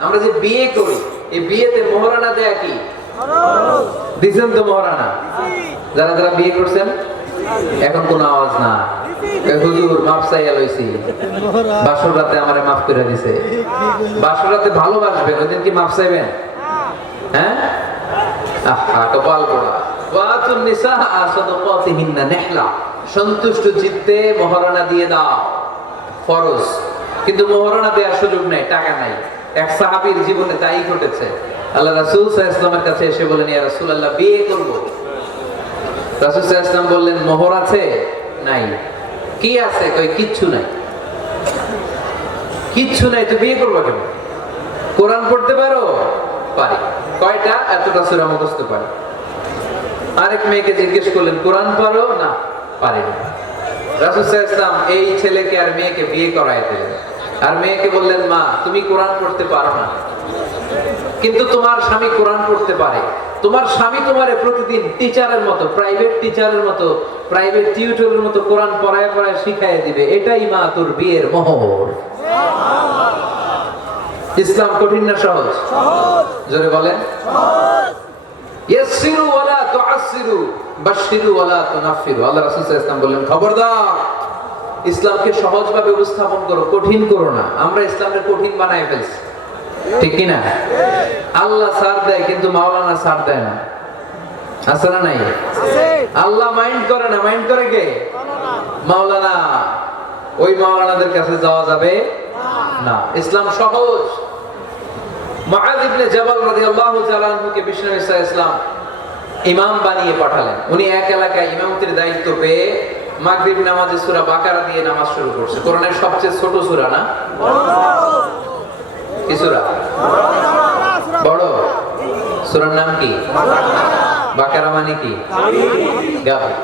আমরা যে বিয়ে করি, এই বিয়েতে মোহরানা দেয়া কি? দিছেন তো মোহরানা? যারা যারা বিয়ে করছেন, এখন কোনো আওয়াজ না। হ্যাঁ? সন্তুষ্ট চিত্তে মহারণা দিয়ে দাও। ফরজ। কিন্তু মহারণা দেওয়ার সুযোগ নাই, টাকা নাই। এক সাহাবীর জীবনে তাই ঘটেছে। আল্লাহ রাসূল ওয়াসাল্লামের কাছে এসে বলেন ইয়া রাসূলুল্লাহ, বিয়ে করব। রাসূল ওয়াসাল্লাম বললেন, মোহর আছে? নাই। কি আছে? কই, কিচ্ছু নাই। কিচ্ছু নাই, তো বিয়ে করব কেন? কোরআন পড়তে পারো? পারি। কয়টা? এতটা সুরা মুখস্থ পারি। আরেক মেয়েকে জিজ্ঞেস করলেন, কোরআন পারো না পারি না রাসূল ওয়াসাল্লাম এই ছেলেকে আর মেয়েকে বিয়ে করায় দিলেন। আর মেয়েকে বললেন, মা, তুমি কোরআন পড়তে পারো না। কিন্তু তোমার স্বামী কোরআন পড়তে পারে। তোমার স্বামী তোমারে প্রতিদিন টিচারের মতো, প্রাইভেট টিচারের মতো, প্রাইভেট টিউটরের মতো কোরআন পড়ায় পড়ায় শিখাইয়া দিবে। এটাই মা, তোর বিয়ের মোহর। ইসলাম কঠিন না সহজ? জোরে বলেন। ইয়াসসিরু ওয়ালা তুআসসিরু, বাশশিরু ওয়ালা তুনাফফিরু। আল্লাহ রাসূল সাল্লাল্লাহু আলাইহি ওয়াসাল্লাম বললেন, খবরদার ইসলামকে সহজভাবে উপস্থাপন করো কঠিন করো না। আমরা ইসলামকে কঠিন বানায় ফেলছি। ঠিক কি না আল্লাহ সার দেয় কিন্তু মাওলানা সার দেয় না। আছে না নাই? আল্লাহ মাইন্ড করে না মাইন্ড করে কে? মাওলানা। ওই মাওলানাদের কাছে যাওয়া যাবে? না। ইসলাম সহজ। মুআয ইবনে জাবাল রাদিয়াল্লাহু তাআলা আনহুকে বিশ্বনবী সাল্লাল্লাহু আলাইহি ইসলাম ইমাম বানিয়ে পাঠালেন। উনি এক এলাকায় ইমামতির দায়িত্ব পেয়ে মাগরিব নামাজে সূরা বাকারা দিয়ে নামাজ শুরু করছে। কোরআনের সবচেয়ে ছোট সূরা না? কি সূরা? বড়। সূরার নাম কি? বাকারা মানে কি? গাভী।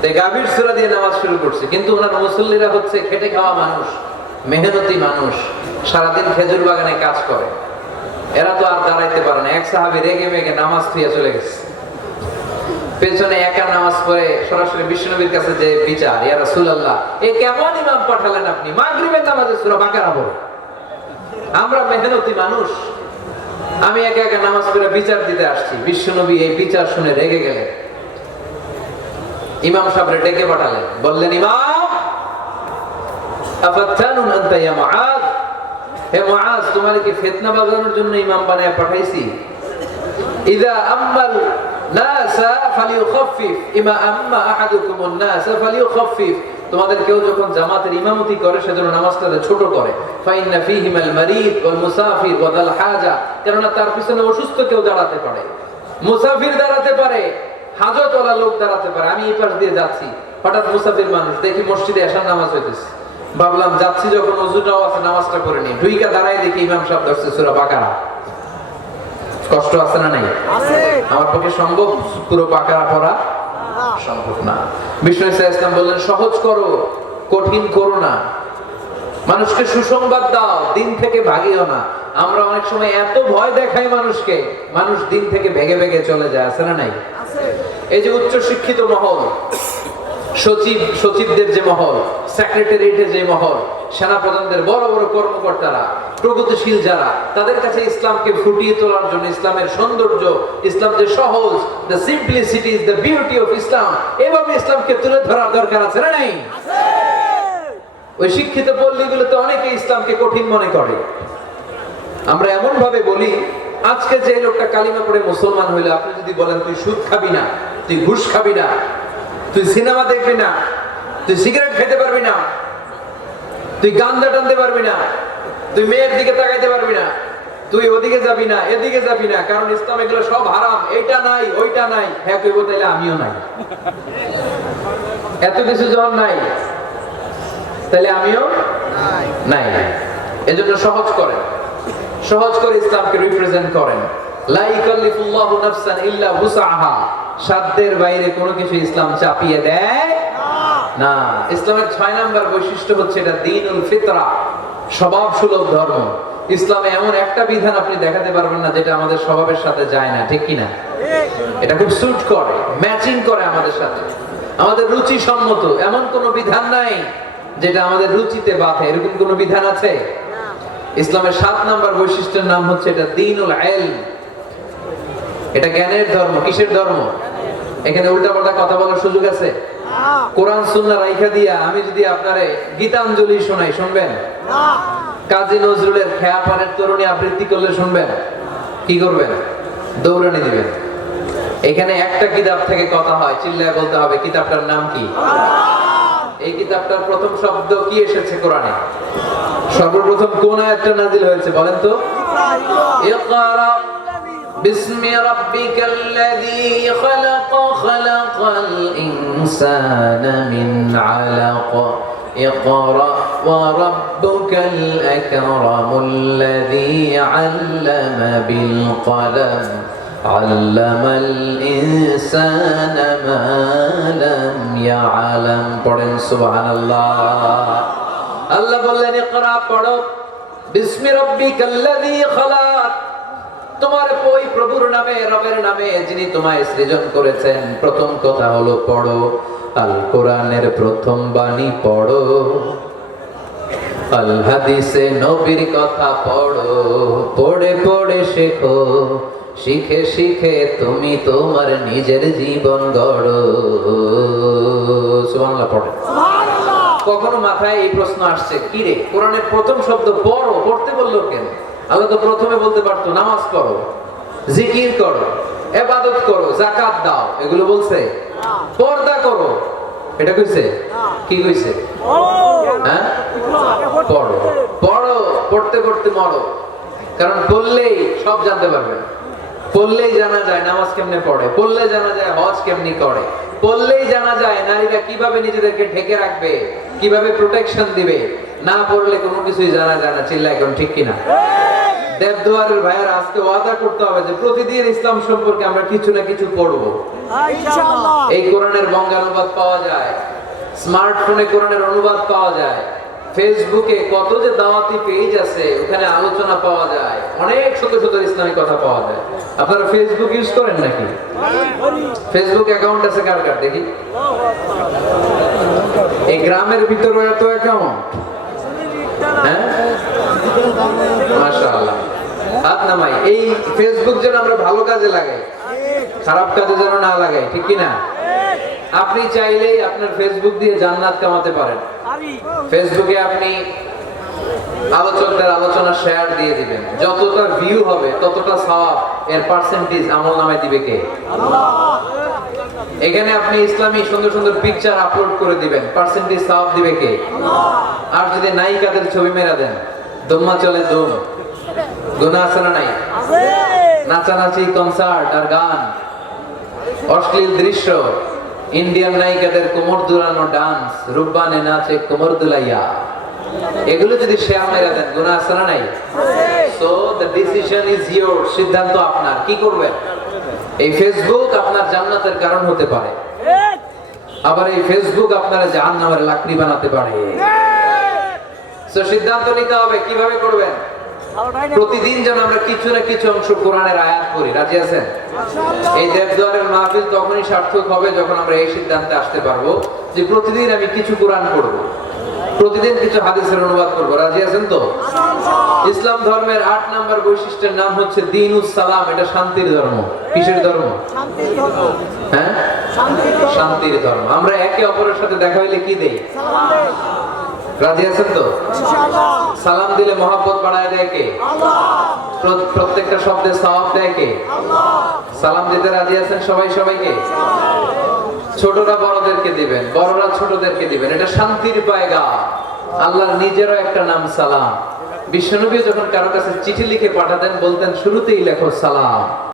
তাই গাভীর সূরা দিয়ে নামাজ শুরু করছে। কিন্তু ওনার মুসল্লিরা হচ্ছে খেটে খাওয়া মানুষ, মেহনতি মানুষ, সারাদিন খেজুর বাগানে কাজ করে। এরা তো আর দাঁড়াইতে পারে না। এক সাহাবি রেগে মেগে নামাজ থুইয়া চলে গেছে। পেছনে একা নামাজ পড়ে সরাসরি বিষ্ণুনবীর কাছে যে বিচার, ইয়া রাসূলুল্লাহ, এ কেমন ইমাম পাঠালেন আপনি? মাগরিবের নামাজে সূরা বাকারা পড়ো। আমরা মেহনতি মানুষ। আমি একা একা নামাজ পড়ে বিচার দিতে আসছি। বিশ্বনবী এই বিচার শুনে রেগে গেলেন। ইমাম সাহেবরে ডেকে পাঠালেন। বললেন, ইমাম, আফাত্তানুন আনতা ইয়া মুআদ হে মুআজ, তোমার কি ফিতনা বাজানোর জন্য ইমাম বানায় পাঠাইছি? ইদা আম্মাল তোমাদের কেউ যখন জামাতের ইমামতি করে, সেজন্য নামাজটা ছোট করে। তার পিছনে অসুস্থ কেউ দাঁড়াতে পারে। মুসাফির দাঁড়াতে পারে, হাজতওয়ালা লোক দাঁড়াতে পারে। আমি এই পাশ দিয়ে যাচ্ছি। হঠাৎ মুসাফির মানুষ, দেখি মসজিদে আসার নামাজ হইতেছে। ভাবলাম, যাচ্ছি যখন, অজুটাও আছে, নামাজটা করে নি ঢুইকা দাঁড়াই দেখি ইমাম সাহেব ধরছে সূরা বাকারা। কষ্ট আছে না নাই? আমার পক্ষে সম্ভব পুরো বাকারা পড়া সম্ভব না। বিষ্ণু ইসা ইসলাম বললেন সহজ করো কঠিন করো না। মানুষকে সুসংবাদ দাও দিন থেকে ভাগিও না। আমরা অনেক সময় এত ভয় দেখাই মানুষকে মানুষ দিন থেকে ভেগে ভেগে চলে যায় আছে না নাই? এই যে উচ্চ শিক্ষিত মহল সচিব সচিবদের যে মহল সেক্রেটারিয়েটের যে মহল সেনাপ্রধানদের বড় বড় কর্মকর্তারা প্রগতিশীল যারা তাদের কাছে ইসলামকে ফুটিয়ে তোলার জন্য ইসলামের সৌন্দর্য ইসলাম যে সহজ the simplicity is the beauty of Islam এভাবে ইসলামকে তুলে ধরার দরকার আছে না নাই? ওই শিক্ষিত পল্লীগুলোতে অনেকে ইসলামকে কঠিন মনে করে। আমরা এমন ভাবে বলি আজকে যে লোকটা কালিমা পড়ে মুসলমান হইলে আপনি যদি বলেন তুই সুদ খাবি না তুই ঘুষ খাবি না তুই সিনেমা দেখবি না তুই সিগারেট খেতে পারবি না তুই গান্দা টানতে পারবি না তুই মেয়ের দিকে তাকাইতে পারবি না তুই ওদিকে যাবি না এদিকে যাবি না কারণ ইসলাম এগুলো সব হারাম এইটা নাই ওইটা নাই। হ্যাঁ কইব তাইলে আমিও নাই। এত কিছু যখন নাই তাহলে আমিও নাই। এজন্য সহজ করেন সহজ করে ইসলামকে রিপ্রেজেন্ট করেন। লা ইকাল্লিফুল্লাহু নাফসান ইল্লা উসআহা সাধ্যের বাইরে কোনো কিছু ইসলাম চাপিয়ে দেয় না, ইসলামের ছয় নাম্বার বৈশিষ্ট্য হচ্ছে এটা ফিতরা, স্বভাব সুলভ ধর্ম। ইসলামে এমন একটা বিধান আপনি দেখাতে পারবেন না যেটা আমাদের স্বভাবের সাথে যায় না, ঠিক কি না এটা খুব করে ম্যাচিং করে আমাদের সাথে। আমাদের রুচি সম্মত, এমন কোনো বিধান নাই যেটা আমাদের রুচিতে বাধে। এরকম কোনো বিধান আছে? ইসলামের সাত নাম্বার বৈশিষ্ট্যের নাম হচ্ছে এটা দিনুল এলম। এটা জ্ঞানের ধর্ম, কিসের ধর্ম? এখানে উল্টাপাল্টা কথা বলার সুযোগ আছে? কোরআন সুন্নাহ রাইখা দিয়া আমি যদি আপনারে গীতাঞ্জলি শোনাই শুনবেন? কাজী নজরুলের খেয়া তরুণী আবৃত্তি করলে শুনবেন? কি করবেন? দৌড়ানি দিবেন। এখানে একটা কিতাব থেকে কথা হয় চিল্লায় বলতে হবে কিতাবটার নাম কি? এই কিতাবটার প্রথম শব্দ কি এসেছে কোরআনে? সর্বপ্রথম কোন আয়াতটা নাজিল হয়েছে বলেন তো? ইকরা بسم ربك الذي خلق خلق الإنسان من علق اقرأ وربك الأكرم الذي علم بالقلم علم الإنسان ما لم يعلم পড়েন সুবহানাল্লাহ আল্লাহ বললেন ইকরা পড়ো বিসমি রাব্বিকাল্লাযী খালাক তোমার ওই প্রভুর নামে রবের নামে যিনি তোমায় সৃজন করেছেন। প্রথম কথা হলো পড়ো। আল কোরআনের প্রথম বাণী পড়ো। আল হাদিসে নবীর কথা পড়ো। পড়ে পড়ে শেখো। শিখে শিখে তুমি তোমার নিজের জীবন গড়ো। সুবহানাল্লাহ পড়ে। কখনো মাথায় এই প্রশ্ন আসছে কি রে কোরআনের প্রথম শব্দ পড়ো পড়তে বলল কেন? আল্লাহ তো প্রথমে বলতে পারতো, নামাজ পড়ো, জিকির করো, এবাদত করো জাকাত দাও, এগুলো বলছে। পর্দা করো, এটা কইছে? কি কইছে? হ্যাঁ? পড়ো। পড়ো, পড়তে পড়তে মরো। কারণ পড়লেই সব জানতে পারবে। পড়লেই জানা যায় নামাজ কেমনে পড়ে, পড়লে জানা যায় হজ কেমনি করে। পড়লেই জানা যায় নারীরা কীভাবে নিজেদেরকে ঢেকে রাখবে, কীভাবে প্রোটেকশন দিবে, না পড়লে কোনো কিছুই জানা যায় না চিল্লা এখন ঠিক কিনা? দেবদুয়ারের ভাইয়ার আজকে ওয়াদা করতে হবে যে প্রতিদিন ইসলাম সম্পর্কে আমরা কিছু না কিছু পড়ব। এই কোরআনের বঙ্গানুবাদ পাওয়া যায় স্মার্টফোনে কোরআনের অনুবাদ পাওয়া যায় ফেসবুকে কত যে দাওয়াতি পেজ আছে ওখানে আলোচনা পাওয়া যায় অনেক সুন্দর সুন্দর ইসলামী কথা পাওয়া যায়। আপনারা ফেসবুক ইউজ করেন নাকি? ফেসবুক অ্যাকাউন্ট আছে কার কার? দেখি। এই গ্রামের ভিতরে এত অ্যাকাউন্ট হ্যাঁ? আপনি চাইলেই আপনার ফেসবুক দিয়ে জান্নাত কামাতে পারেন। ফেসবুকে আপনি আলোচকদের আলোচনা শেয়ার দিয়ে দিবেন। যতটা ভিউ হবে, ততটা সওয়াব এর পার্সেন্টেজ আমল নামে দিবে কে? এখানে আপনি ইসলামী সুন্দর সুন্দর পিকচার আপলোড করে দিবেন। পার্সেন্টেজ সওয়াব দিবে কে? আর যদি নায়িকাদের ছবি মেরা দেন দম্মা চলে দম। গুনাহ আছে না নাই? নাচানাচি কনসার্ট আর গান। অশ্লীল দৃশ্য। ইন্ডিয়ান নায়িকাদের কোমর দুলানো ডান্স রূপবানে নাচে কোমর দুলাইয়া। এগুলো যদি শেয়ার মেরা দেন গুনাহ আছে না নাই? So the decision is your সিদ্ধান্ত আপনার। কি করবেন? এই ফেসবুক আপনার জান্নাতের কারণ হতে পারে। আবার এই ফেসবুক আপনারা জাহান্নামের লাকড়ি বানাতে পারে। তো সিদ্ধান্ত নিতে হবে কীভাবে করবেন? প্রতিদিন যেন আমরা কিছু না কিছু অংশ কোরআনের আয়াত করি রাজি আছেন? এই দেবদুয়ারের মাহফিল তখনই সার্থক হবে যখন আমরা এই সিদ্ধান্তে আসতে পারব যে প্রতিদিন আমি কিছু কোরআন পড়ব। প্রতিদিন কিছু হাদিসের অনুবাদ করব রাজি আছেন তো? ইসলাম ধর্মের আট নাম্বার বৈশিষ্ট্যের নাম হচ্ছে দিনুস সালাম এটা শান্তির ধর্ম। কিসের ধর্ম? হ্যাঁ? শান্তির ধর্ম। আমরা একে অপরের সাথে দেখা হইলে কি দেই। রাজি আছেন তো? সালাম দিলে মহাব্বত বাড়ায় দেয় কে? প্রত্যেকটা শব্দে সওয়াব দেয় কে? সালাম দিতে রাজি আছেন সবাই সবাইকে? ছোটরা বড়দেরকে দিবেন বড়রা ছোটদেরকে দিবেন এটা শান্তির পায়গা। আল্লাহর নিজেরও একটা নাম সালাম। বিশ্বনবী যখন কারও কাছে চিঠি লিখে পাঠাতেন বলতেন শুরুতেই লেখো সালাম।